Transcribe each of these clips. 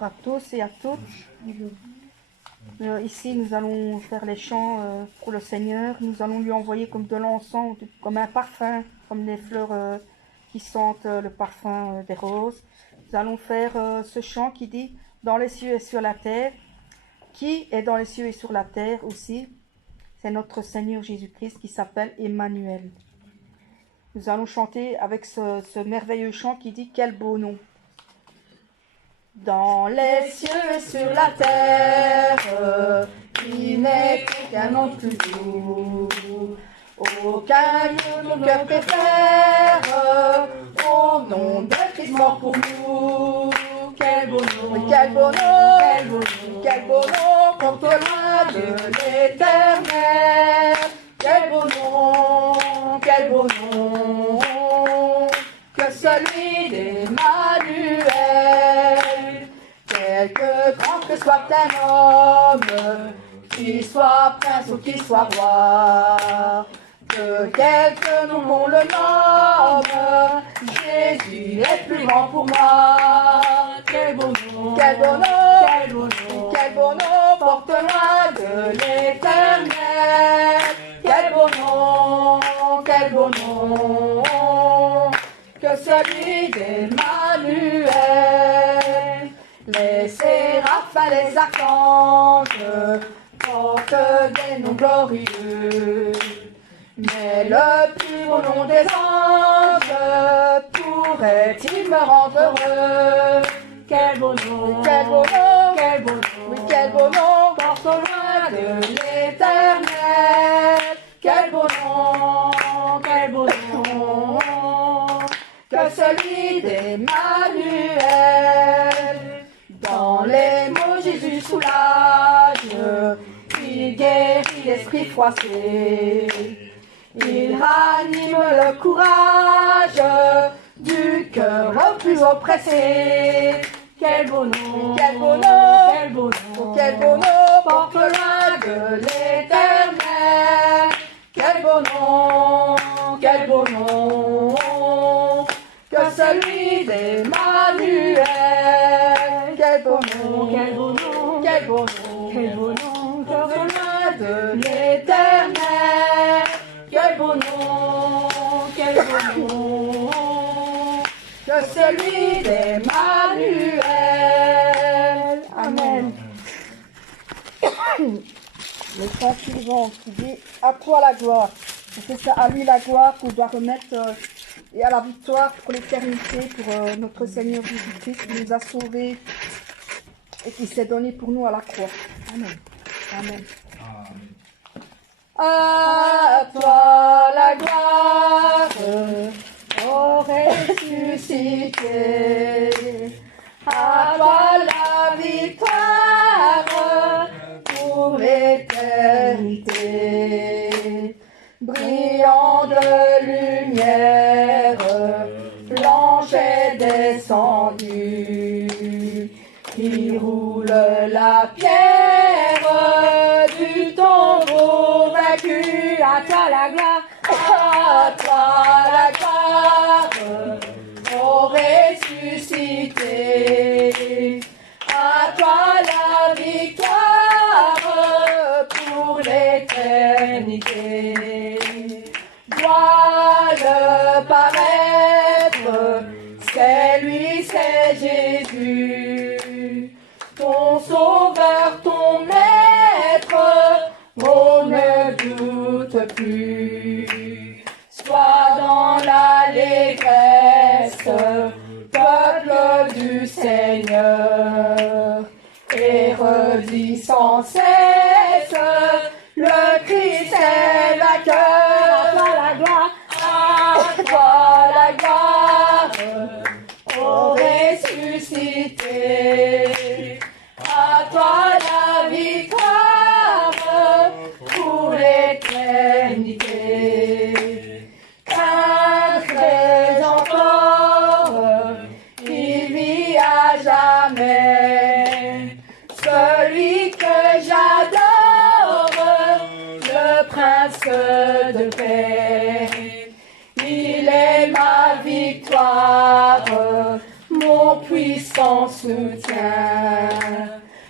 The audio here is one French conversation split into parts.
bonjour à tous et à toutes. Ici, nous allons faire les chants pour le Seigneur. Nous allons lui envoyer comme de l'encens, comme un parfum, comme les fleurs qui sentent le parfum des roses. Nous allons faire ce chant qui dit « Dans les cieux et sur la terre ». Qui est dans les cieux et sur la terre aussi? C'est notre Seigneur Jésus-Christ qui s'appelle Emmanuel. Nous allons chanter avec ce merveilleux chant qui dit « Quel beau nom ». Dans les cieux et sur la terre, qui n'est qu'un nom plus doux, aucun que mon cœur préfère, au nom de Christ mort pour nous. Quel beau nom, quel beau nom, quel beau nom, quel beau nom, porte-loin de l'éternel. Quel beau nom, que celui d'Emmanuel. Quelque grand que soit un homme, qu'il soit prince ou qu'il soit roi, que quelque nom on le nomme, Jésus est plus grand pour moi. Quel beau nom, quel beau nom, quel beau nom, quel beau nom, porte loin de l'éternel. Quel beau nom, que celui d'Emmanuel. Les séraphins, les archanges portent des noms glorieux, mais le plus beau nom des anges pourrait-il me rendre heureux? Quel beau nom, quel beau nom, quel beau nom, oui, quel beau nom, porte au loin de l'éternel. Quel beau nom, que celui d'Emmanuel. Dans les mots Jésus soulage, il guérit l'esprit froissé, il ranime le courage du cœur le plus oppressé. Quel beau nom, quel beau nom, quel beau nom, quel beau nom, porte loin de l'éternel. Quel beau nom, que celui d'Emmanuel. Quel beau nom, quel beau nom, quel beau nom, quel beau nom, porte loin de l'éternel. Quel beau nom, que celui d'Emmanuel. Amen. Le chant suivant qui dit « À toi la gloire ». C'est ça, à lui la gloire qu'on doit remettre et à la victoire pour l'éternité, pour notre Seigneur Jésus-Christ qui nous a sauvés et qui s'est donné pour nous à la croix. Amen. Amen. À toi la gloire, ô ressuscité, à toi la victoire pour l'éternité. Brillant de lumière, l'ange est descendu, qui roule la pierre du tombeau vaincu. À toi la gloire, à toi la gloire, ô ressuscité, à toi la victoire pour l'éternité. Vois-le paraître, c'est lui, c'est Jésus, ton sauveur, ton maître, oh ne doute plus. Sois dans l'allégresse, peuple du Seigneur, et redis sans cesse, le Christ est vainqueur. À toi la gloire, à toi la gloire, ô ressuscité, à toi la victoire pour l'éternité. Car très encore, il vit à jamais, celui que j'aime. puissant soutien.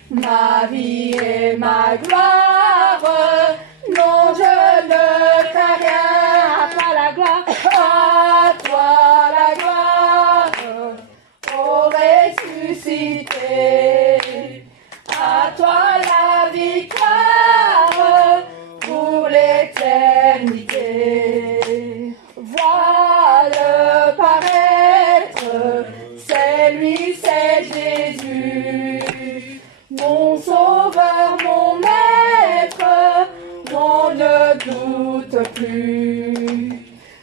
Ma vie et ma gloire, non, je ne crains rien. À toi la gloire, À toi la gloire, ô ressuscité. À toi la victoire pour l'éternité. Vois-le paraître, c'est lui, c'est Jésus, mon sauveur, mon maître, on ne doute plus.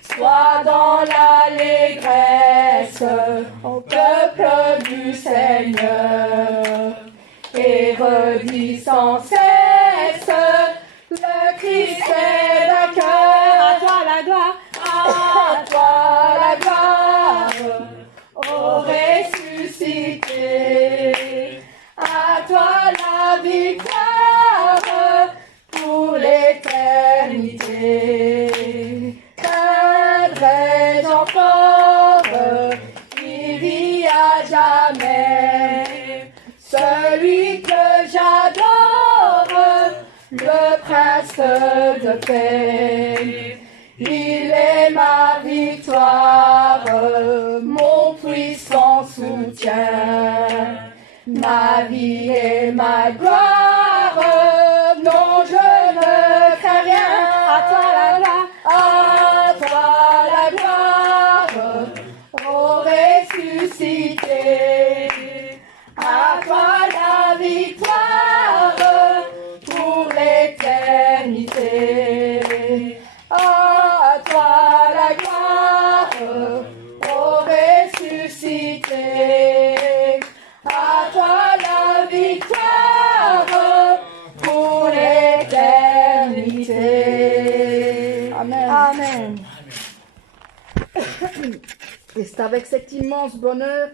Sois dans l'allégresse, au peuple du Seigneur, et redis sans cesse, le Christ est vainqueur. à toi la gloire, À toi la gloire, ô ressuscité. À toi la victoire pour l'éternité. Craindrai-je encore qui vit à jamais, celui que j'adore, le prince de paix. Il est ma victoire, mon puissant soutien. Ma vie et ma gloire, non, je ne crains rien. à toi la gloire, À toi la gloire, ô ressuscité. À toi la victoire pour l'éternité. À toi la gloire, ô ressuscité. À toi la victoire pour l'éternité. Amen. amen. Et c'est avec cet immense bonheur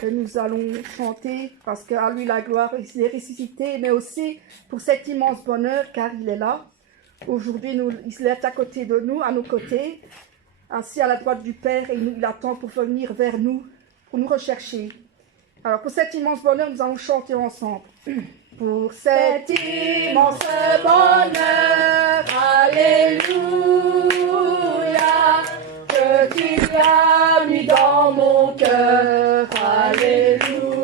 que nous allons chanter, parce qu'à lui la gloire, il est ressuscité, mais aussi pour cet immense bonheur, car il est là. Aujourd'hui, il est à côté de nous, à nos côtés, assis à la droite du Père, et il attend pour venir vers nous, pour nous rechercher. Alors, pour cet immense bonheur, nous allons chanter ensemble. Pour cet immense bonheur, alléluia, que tu as mis dans mon cœur,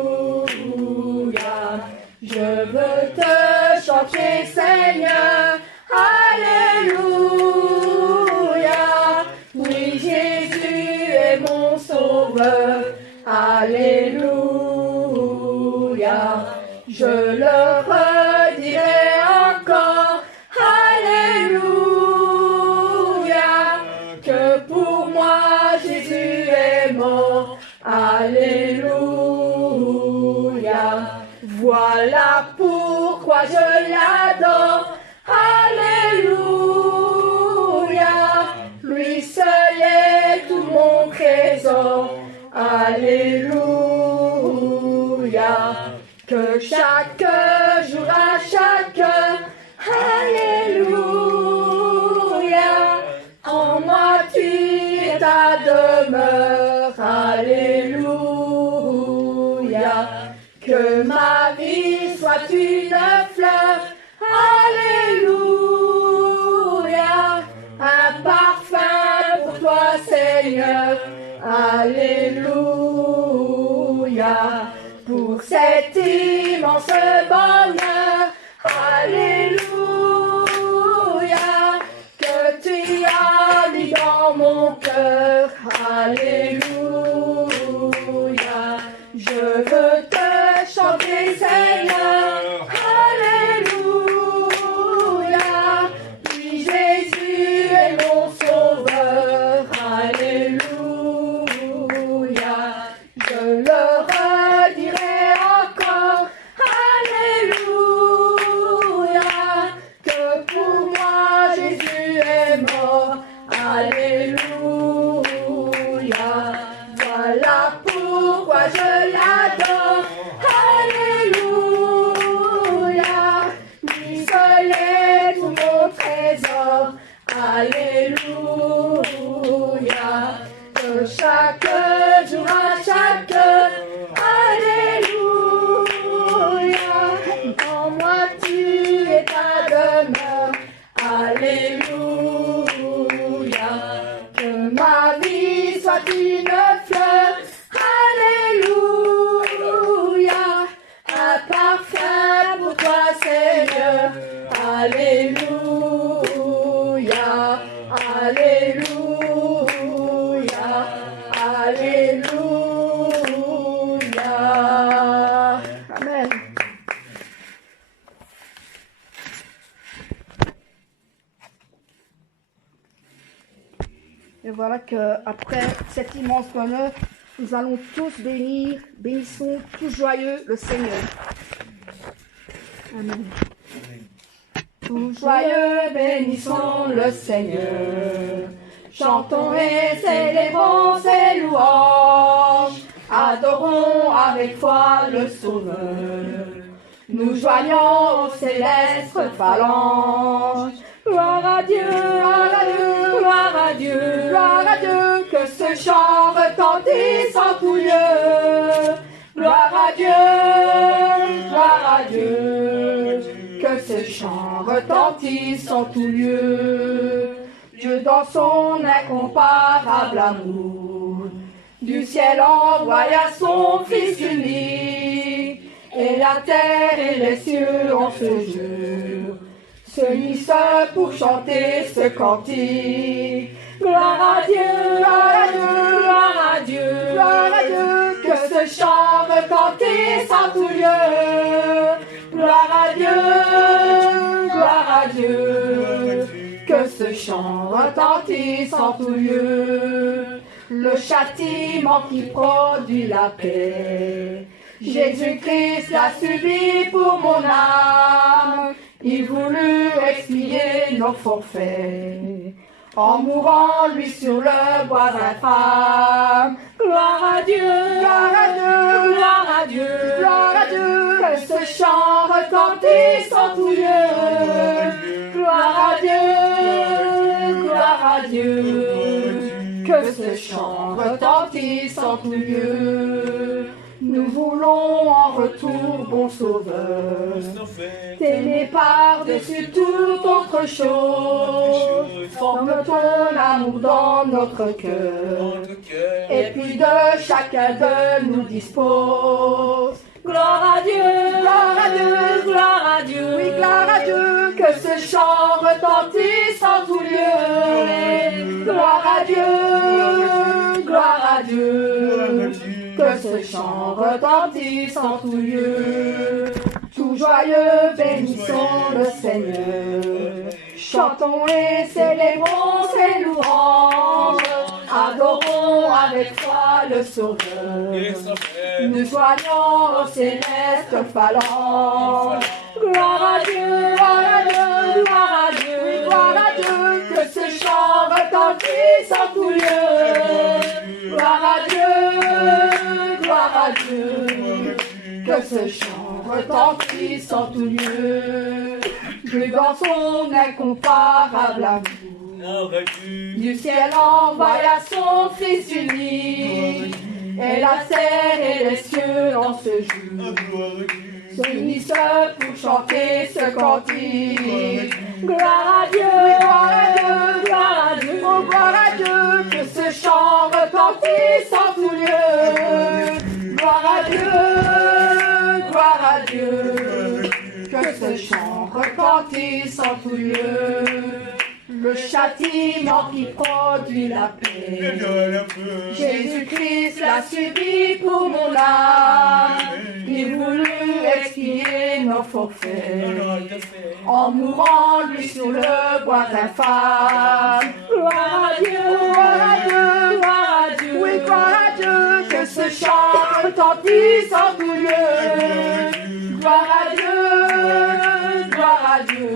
alléluia. Je veux te chanter, Seigneur, alléluia. Oui, Jésus est mon sauveur, alléluia. Je le redirai encore, alléluia. Que pour moi Jésus est mort, alléluia. Voilà pourquoi je l'adore, alléluia. Lui seul est tout mon trésor, alléluia. Que chaque jour à chaque heure, alléluia. En moi tu es ta demeure, alléluia. Que ma vie soit une fleur, alléluia. Un parfum pour toi, Seigneur, alléluia. Pour cet immense bonheur, alléluia, que tu as mis dans mon cœur, alléluia. Je veux te chanter, Seigneur, alléluia. Oui, Jésus est mon sauveur, alléluia. Je le redirai encore, alléluia. Que pour moi Jésus est mort, alléluia. Voilà pourquoi je l'adore, alléluia. Et voilà qu'après cet immense bonheur, nous allons tous bénir, bénissons tous joyeux le Seigneur. Amen. Tous joyeux bénissons le Seigneur. Chantons et célébrons ses louanges. Adorons avec foi le Sauveur. Nous joignons aux célestes phalanges. Gloire à Dieu, gloire à Dieu, gloire à Dieu, gloire à Dieu, que ce chant retentisse en tout lieu. Gloire à Dieu, gloire à Dieu, que ce chant retentisse en tout lieu. Dieu dans son incomparable amour, du ciel envoya son Fils unique, et la terre et les cieux en ce jour se unissent pour chanter ce cantique. Gloire à Dieu, gloire à Dieu, gloire à Dieu, gloire à Dieu, que ce chant retentisse en tout lieu. Gloire à Dieu, gloire à Dieu, que ce chant retentisse en tout lieu. Le châtiment qui produit la paix, Jésus-Christ l'a subi pour mon âme. Il voulut expier nos forfaits, en mourant lui sur le bois infâme. Gloire à Dieu, gloire à Dieu, gloire à Dieu, gloire à Dieu, que ce chant retentisse en tout lieu. Gloire à Dieu, gloire à Dieu, que ce chant retentisse en tout lieu. Nous voulons en retour, bon Sauveur, t'aimer par-dessus toute autre chose. Forme ton amour dans notre cœur, et puis de chacun de nous dispose. Gloire à Dieu, gloire à Dieu, gloire à Dieu, oui, gloire à Dieu, que ce chant retentisse en tout lieu. Gloire à Dieu, gloire à Dieu, que ce chant retentisse en tout lieu. Tout joyeux bénissons le Seigneur, chantons et célébrons ses louanges, adorons avec foi le Sauveur, nous joignons aux célestes phalanges. Gloire à Dieu, gloire à Dieu, gloire à Dieu, gloire à Dieu, que ce chant retentisse en tout lieu. Gloire à Dieu, gloire à Dieu, que ce chant retentisse en tout lieu. Dieu dans son incomparable amour, du ciel envoya son Fils unique, et la terre et les cieux en ce jour se unissent pour chanter ce cantique. Gloire à Dieu, gloire à Dieu, gloire à Dieu, oh gloire à Dieu, que ce chant retentisse en tout lieu. Gloire à Dieu, gloire à Dieu, que ce chant retentisse en tout lieu. Le châtiment qui produit la paix, Jésus-Christ l'a subi pour mon âme. Il voulut expier nos forfaits, en mourant lui sur le bois infâme. Gloire à Dieu, gloire à Dieu, gloire à Dieu, oui, gloire à Dieu, que ce chant retentisse en tout lieu. Gloire à Dieu, gloire à Dieu,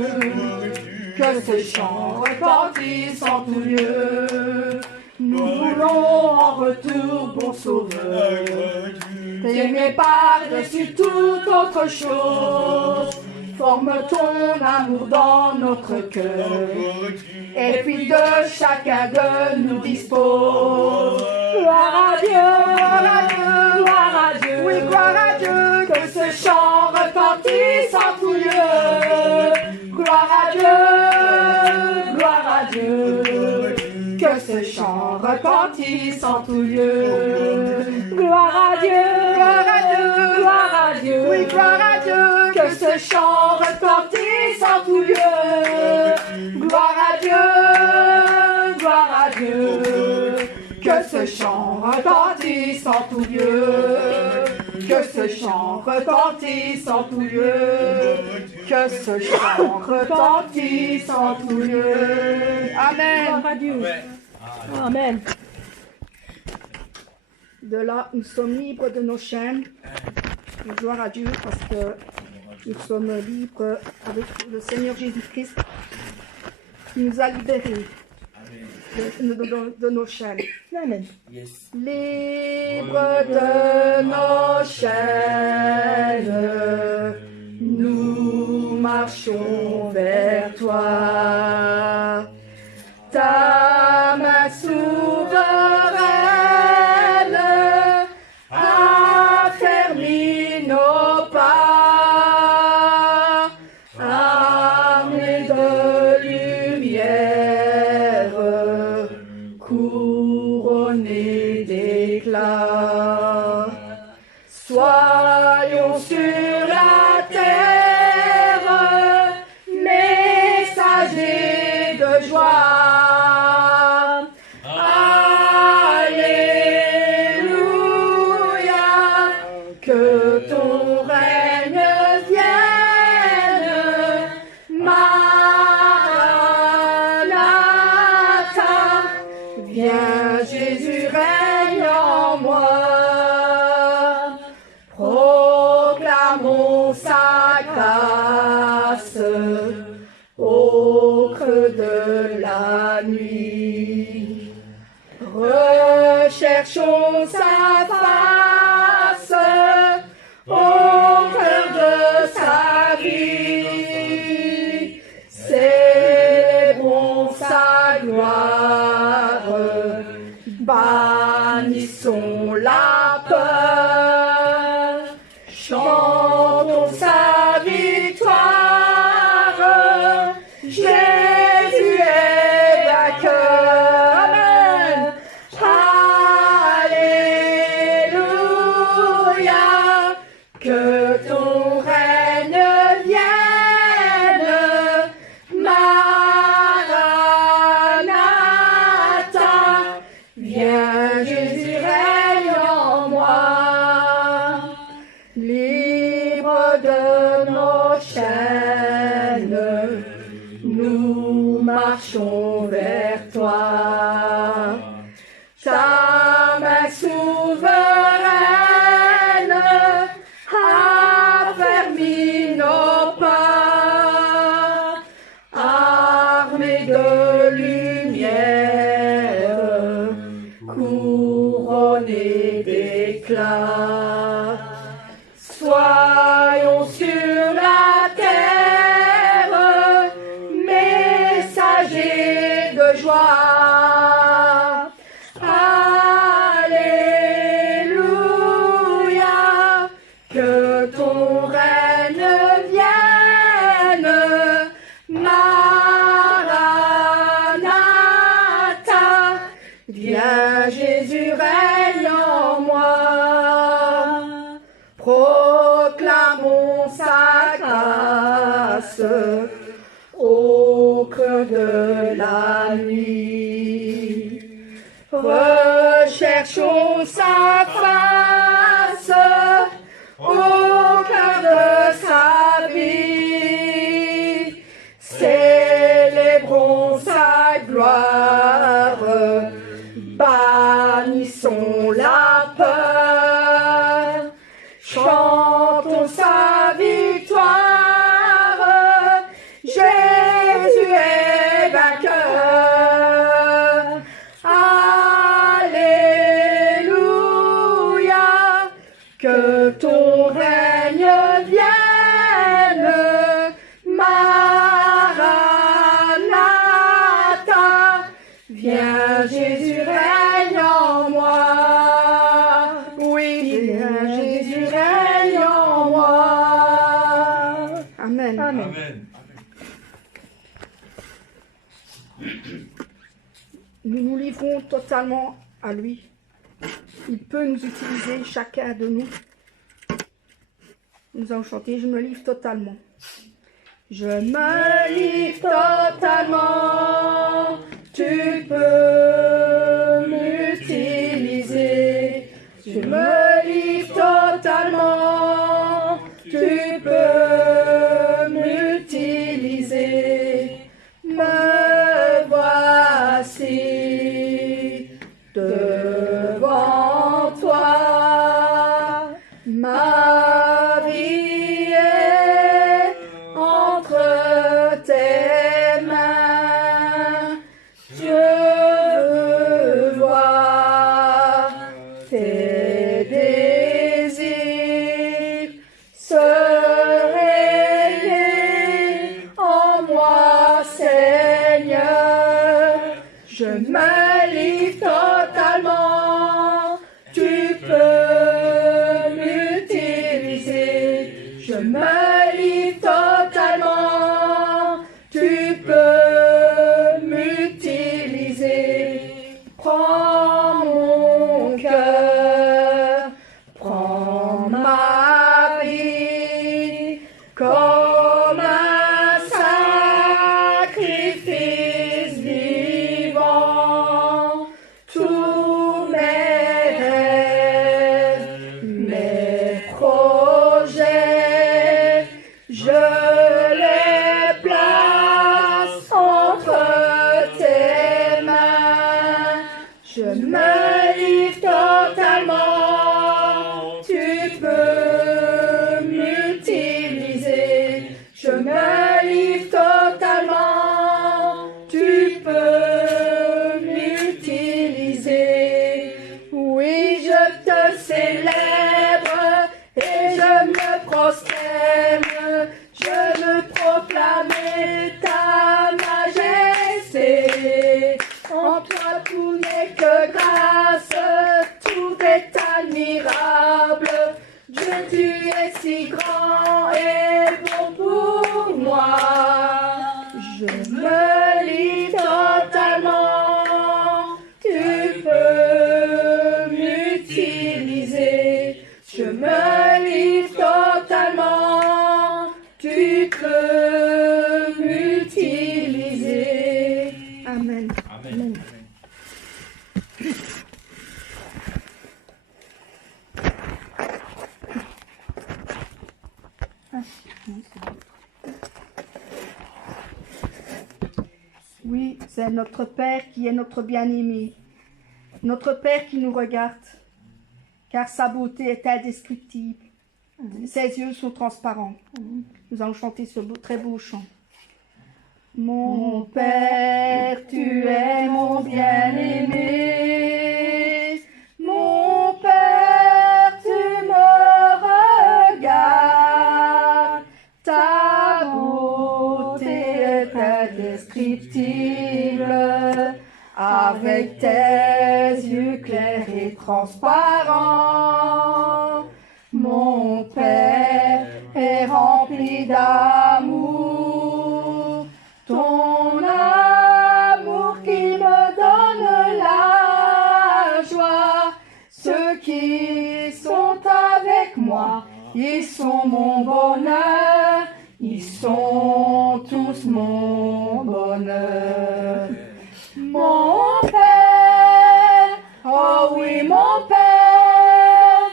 que ce chant retentisse en tout lieu. Nous voulons en retour, bon Sauveur, t'aimer par-dessus toute autre chose. Forme ton amour dans notre cœur, et puis de chacun de nous dispose. Gloire à Dieu, gloire à Dieu, gloire à Dieu, oui, gloire à Dieu, que ce chant retentisse en tout lieu. Gloire à Dieu, gloire à Dieu, que ce chant retentisse en tout lieu. Gloire à Dieu, gloire à Dieu, gloire à Dieu, oui, gloire à Dieu, que ce chant retentisse en tout lieu. Gloire à Dieu, gloire à Dieu, que ce chant retentisse en tout lieu. Que ce chant retentisse en tout lieu. Que ce chant retentisse en tout lieu. Amen. Gloire à Dieu. Amen. De là, nous sommes libres de nos chaînes. Et gloire à Dieu parce que nous sommes libres avec le Seigneur Jésus-Christ qui nous a libérés de nos chaînes. Amen. Libres de nos chaînes, nous marchons vers toi. Ta main souveraine affermit nos pas, armés de lumière, couronnés d'éclat. Soyons sur la terre, messagers de joie. Que ton règne vienne, Maranatha, viens Jésus, règne en moi. Proclamons sa grâce au creux de la nuit. Recherchons sa face au cœur de sa vie, célébrons sa gloire, bannissons la peur, chantons sa victoire, Jésus est vainqueur. Amen. Alléluia. Que ton règne vienne, Maranatha, viens Jésus, règne en moi. Libre de nos chaînes, nous marchons vers toi. Ta main souveraine affermit nos pas, armés de lumière, couronnés d'éclat. Soyons sur la terre, messagers de joie. Alléluia. Que ton règne vienne, Maranatha, viens Jésus, règne en moi. Proclamons sa grâce au creux de la nuit. Recherchons sa face au cœur de sa vie. Célébrons sa gloire, bannissons la peur, chantons sa victoire, Jésus est vainqueur. Alléluia. Que ton règne vienne, Maranatha, viens Jésus, règne en moi. Oui, viens Jésus, règne en moi. Amen. Amen. Nous nous livrons totalement à lui. Il peut nous utiliser, chacun de nous. Nous allons chanter, je me livre totalement. Je me livre totalement, tu peux m'utiliser. Je me livre totalement, tu peux m'utiliser. Me voici. Je me livre totalement, tu peux m'utiliser. Prends mon cœur, prends ma vie comme un sacrifice vivant. Tous mes rêves, mes projets, je les place entre tes mains. Je me livre totalement, tu peux m'utiliser. Je me livre totalement, tu peux m'utiliser. Oui, je te célèbre et je me prosterne. Je veux proclamer ta majesté. En toi tout n'est que grâce, tout est admirable. Dieu, tu es si grand et bon pour moi. Je me livre totalement, tu peux m'utiliser. Je me livre totalement, tu peux m'utiliser. Amen. Amen. Oui, c'est notre Père qui est notre bien-aimé. Notre Père qui nous regarde, car sa beauté est indescriptible. Ses yeux sont transparents. Nous allons chanter ce très beau chant. Mon Père, tu es mon bien-aimé. Mon Père, tu me regardes. Ta beauté est indescriptible. Avec tes yeux clairs et transparents. Mon Père est rempli d'amour. Ton amour qui me donne la joie. Ceux qui sont avec moi, ils sont mon bonheur. Ils sont tous mon bonheur. Mon Père, oh oui mon Père,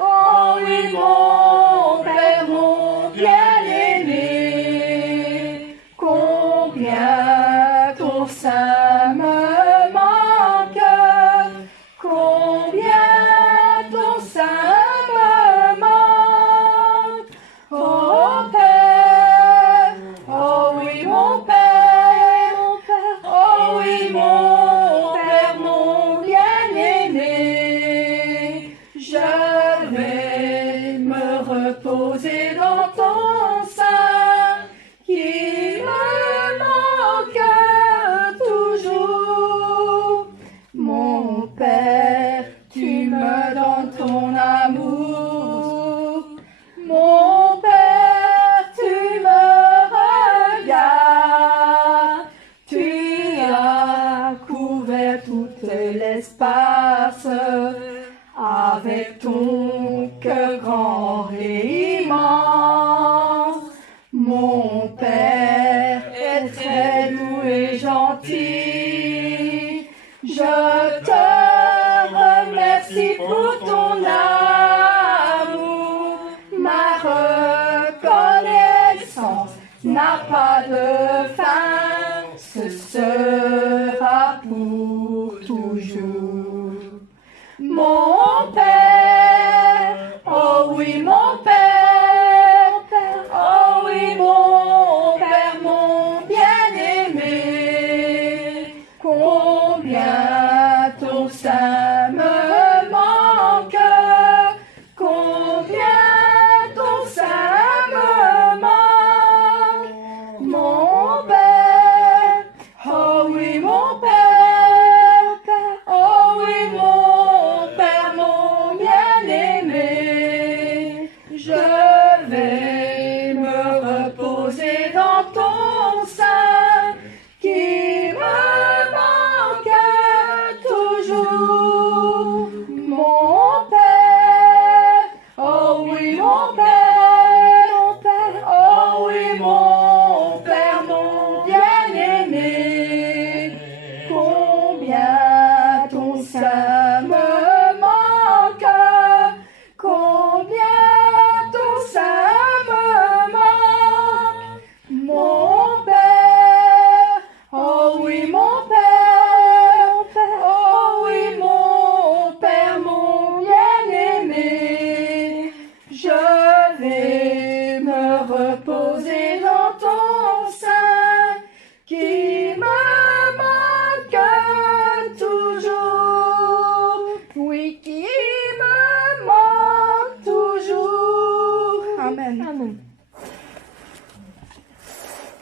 oh oui mon Père, mon bien-aimé. Combien ton sein me manque, combien ton sein me manque. Oh Père, oh oui mon Père, oh oui mon Père, mon bien-aimé. Je vais me reposer dans ton sein qui me manque toujours. Mon Père, tu me donnes ton amour. Mon Père, tu me regardes. Tu as couvert tout l'espace avec ton cœur grand et immense. Mon Père est très doux et gentil. Je te remercie pour ton amour. Ma reconnaissance n'a pas de fin. Ce sera pour toujours. Mon Père, oh oui mon Père, oh oui mon Père, mon bien-aimé. Combien ton sein me manque, combien ton sein me manque. Mon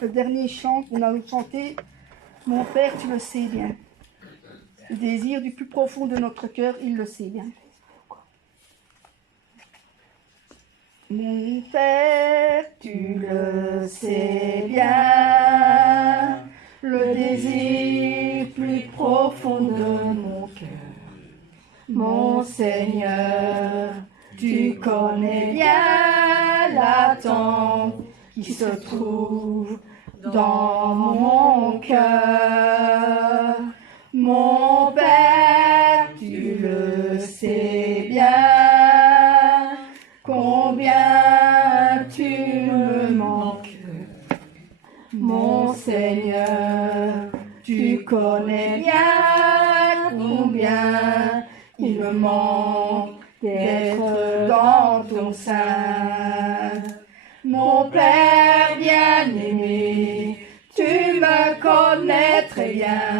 le dernier chant qu'on a chanté, mon Père, tu le sais bien. Le désir du plus profond de notre cœur, il le sait bien. Mon Père, tu le sais bien, le désir plus profond de mon cœur. Mon Seigneur, tu connais bien l'attente qui se trouve dans mon cœur. Mon Père, tu le sais bien, combien tu me manques. Mon Seigneur, tu connais bien combien il me manque d'être dans ton sein. Mon Père bien-aimé, tu me connais très bien.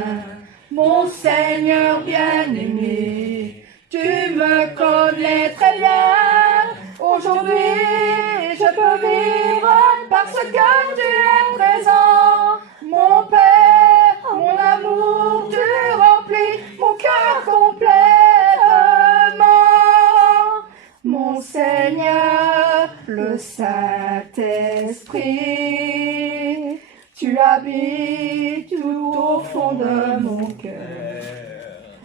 Mon Seigneur bien-aimé, tu me connais très bien. Aujourd'hui, je peux vivre parce que tu es présent. Mon Père, mon amour, tu remplis mon cœur complètement. Mon Seigneur, le Saint-Esprit, tu habites tout au fond de mon cœur.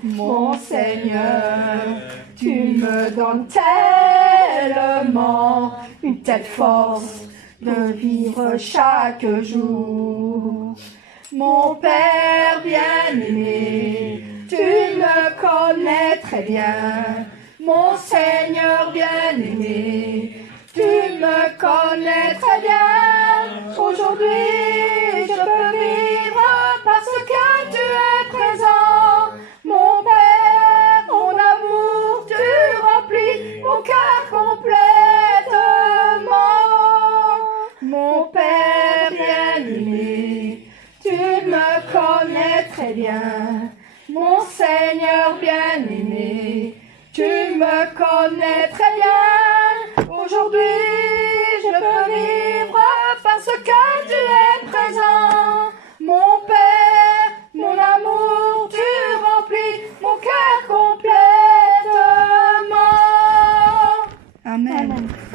Mon Seigneur, tu me donnes tellement une telle force de vivre chaque jour. Mon Père bien-aimé, tu me connais très bien. Mon Seigneur bien-aimé, tu me connais très bien. Aujourd'hui,